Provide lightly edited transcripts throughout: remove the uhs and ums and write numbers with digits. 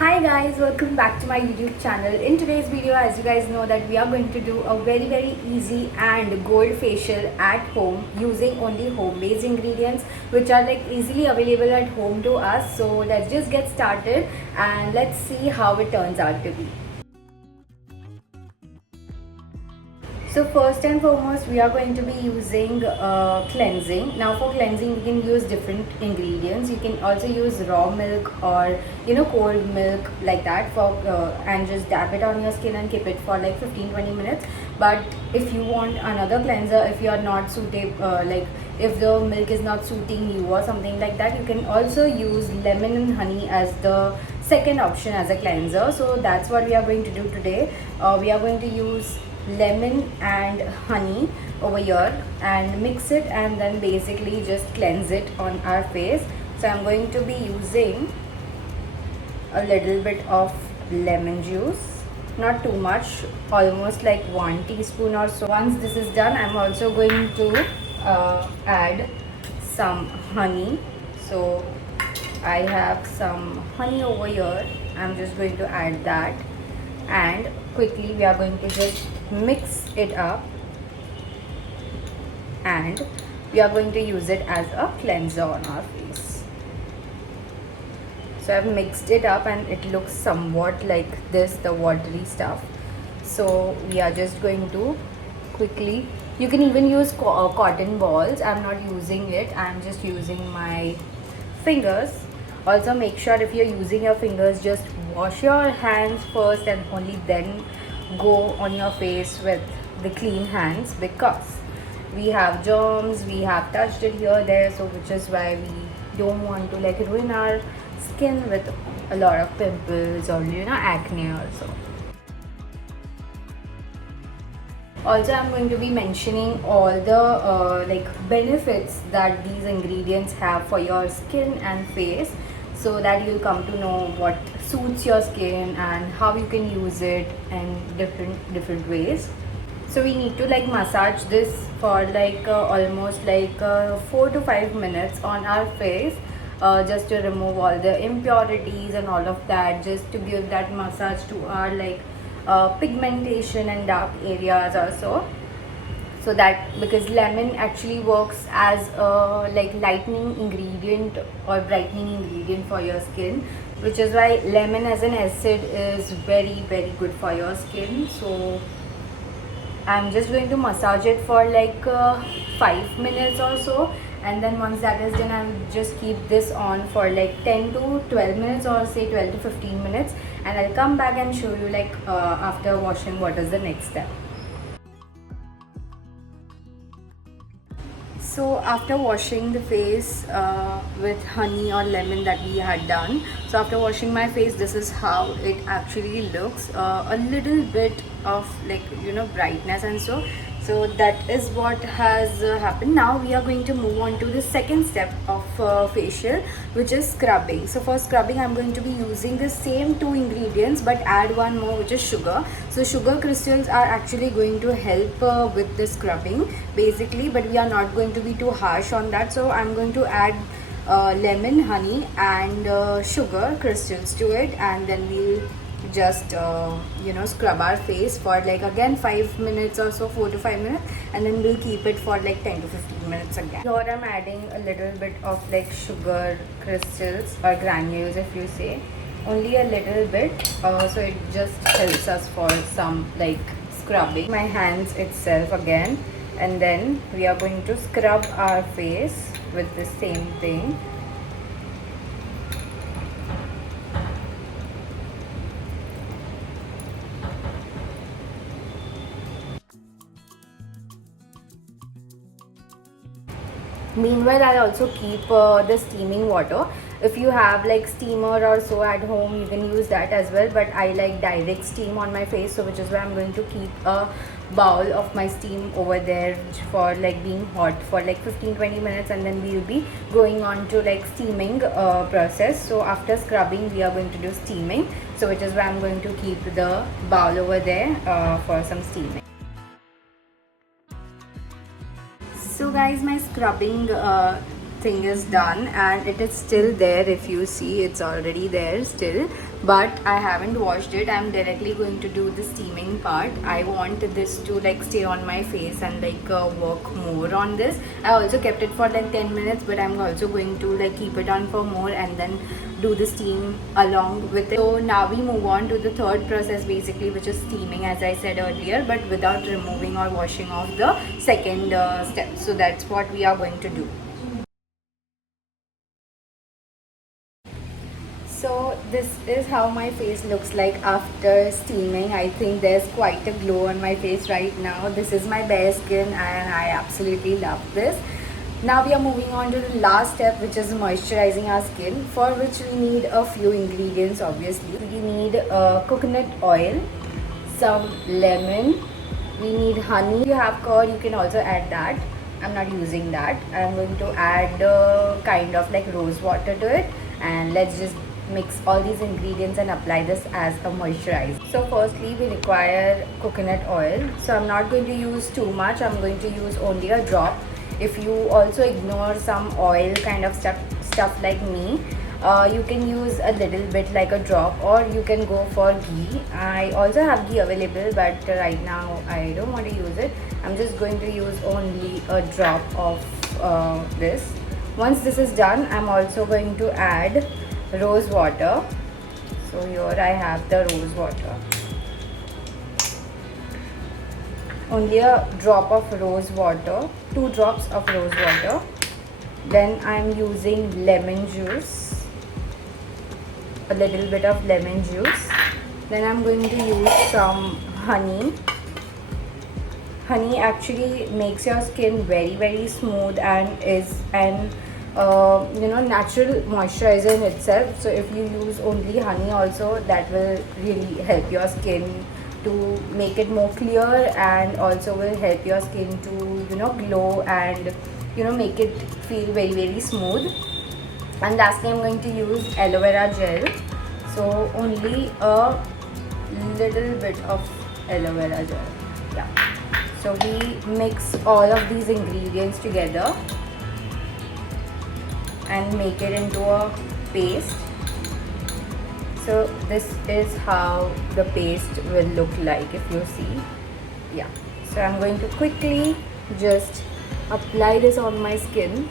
Hi guys, welcome back to my YouTube channel. In today's video, as you guys know, that we are going to do a very easy and gold facial at home using only home-based ingredients which are like easily available at home to us. So let's just get started and let's see how it turns out to be. So first and foremost, we are going to be using cleansing. Now for cleansing, you can use different ingredients. You can also use raw milk or cold milk like that for and just dab it on your skin and keep it for like 15-20 minutes. But if you want another cleanser, if you are not suitable, like if the milk is not suiting you or something like that, you can also use lemon and honey as the second option as a cleanser. So that's what we are going to do today. We are going to use lemon and honey over here and mix it and then basically just cleanse it on our face. So I'm going to be using a little bit of lemon juice, not too much, almost like 1 teaspoon or so. Once this is done, I'm also going to add some honey. So I have some honey over here. I'm just going to add that, and quickly we are going to just mix it up and we are going to use it as a cleanser on our face. So I've mixed it up and it looks somewhat like this, the watery stuff. So we are just going to quickly, you can even use cotton balls. I'm not using it, I'm just using my fingers. Also make sure if you're using your fingers, just wash your hands first and only then go on your face with the clean hands, because we have germs, we have touched it here there, so which is why we don't want to like ruin our skin with a lot of pimples or acne also. Also, I'm going to be mentioning all the like benefits that these ingredients have for your skin and face, so that you'll come to know what suits your skin and how you can use it in different ways. So we need to like massage this for like almost like 4 to 5 minutes on our face, just to remove all the impurities and all of that, just to give that massage to our like pigmentation and dark areas also. So that, because lemon actually works as a like lightening ingredient or brightening ingredient for your skin, which is why lemon as an acid is very good for your skin. So I'm just going to massage it for like 5 minutes or so, and then once that is done, I'll just keep this on for like 10 to 12 minutes or say 12 to 15 minutes, and I'll come back and show you like after washing what is the next step. So after washing the face with honey or lemon that we had done, so after washing my face, this is how it actually looks. A little bit of like brightness and so that is what has happened. Now we are going to move on to the second step of facial, which is scrubbing. So for scrubbing, I'm going to be using the same 2 ingredients but add one more, which is sugar. So sugar crystals are actually going to help with the scrubbing basically, but we are not going to be too harsh on that. So I'm going to add lemon, honey and sugar crystals to it, and then we'll just scrub our face for like again 5 minutes or so, 4 to 5 minutes, and then we'll keep it for like 10 to 15 minutes again. Here I'm adding a little bit of like sugar crystals or granules, if you say, only a little bit, so it just helps us for some like scrubbing. My hands itself again, and then we are going to scrub our face with the same thing. Meanwhile, I'll also keep the steaming water. If you have like steamer or so at home, you can use that as well, but I like direct steam on my face, so which is why I'm going to keep a bowl of my steam over there for like being hot for like 15-20 minutes, and then we'll be going on to like steaming process. So after scrubbing, we are going to do steaming, so which is why I'm going to keep the bowl over there for some steaming. So guys, my scrubbing thing is done, and it is still there. If you see, it's already there still, but I haven't washed it. I'm directly going to do the steaming part. I want this to like stay on my face and like work more on this. I also kept it for like 10 minutes, but I'm also going to like keep it on for more and then do the steam along with it. So now we move on to the third process basically, which is steaming, as I said earlier, but without removing or washing off the second step. So that's what we are going to do. So this is how my face looks like after steaming. I think there's quite a glow on my face right now. This is my bare skin and I absolutely love this. Now we are moving on to the last step, which is moisturizing our skin, for which we need a few ingredients obviously. We need coconut oil, some lemon, we need honey. If you have curd, you can also add that. I'm not using that. I'm going to add kind of like rose water to it, and let's just mix all these ingredients and apply this as a moisturizer. So firstly we require coconut oil. So I'm not going to use too much. I'm going to use only a drop. If you also ignore some oil kind of stuff like me, you can use a little bit like a drop, or you can go for ghee. I also have ghee available, but right now I don't want to use it. I'm just going to use only a drop of this. Once this is done, I'm also going to add rose water. So here I have the rose water. Only a drop of rose water, 2 drops of rose water. Then I'm using lemon juice, a little bit of lemon juice. Then I'm going to use some honey. Honey actually makes your skin very smooth and is an natural moisturizer in itself. So if you use only honey also, that will really help your skin to make it more clear, and also will help your skin to glow and make it feel very smooth. And lastly I'm going to use aloe vera gel. So only a little bit of aloe vera gel. Yeah. So we mix all of these ingredients together and make it into a paste. So this is how the paste will look like, if you see. Yeah. So I'm going to quickly just apply this on my skin.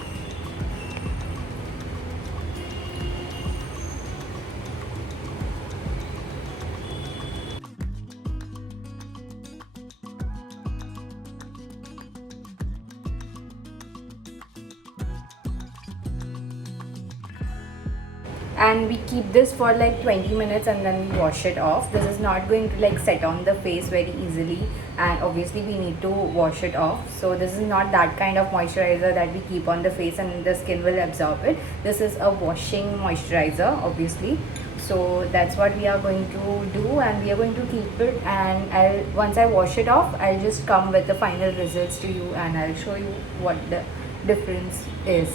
And we keep this for like 20 minutes and then we wash it off. This is not going to like set on the face very easily, and obviously we need to wash it off. So this is not that kind of moisturizer that we keep on the face and the skin will absorb it. This is a washing moisturizer obviously. So that's what we are going to do, and we are going to keep it, and once I wash it off, I'll just come with the final results to you and I'll show you what the difference is.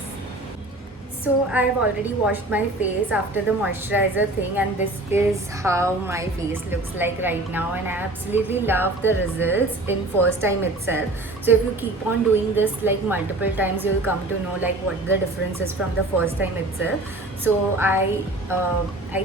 So I've already washed my face after the moisturizer thing, and this is how my face looks like right now, and I absolutely love the results in first time itself. So if you keep on doing this like multiple times, you'll come to know like what the difference is from the first time itself. So I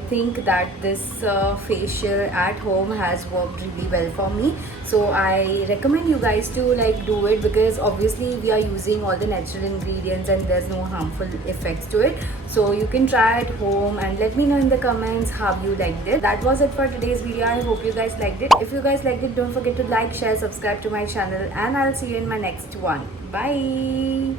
think that this facial at home has worked really well for me. So I recommend you guys to like do it, because obviously we are using all the natural ingredients and there's no harmful effects to it. So you can try at home and let me know in the comments how you liked it. That was it for today's video. I hope you guys liked it. If you guys liked it, don't forget to like, share, subscribe to my channel, and I'll see you in my next one. Bye.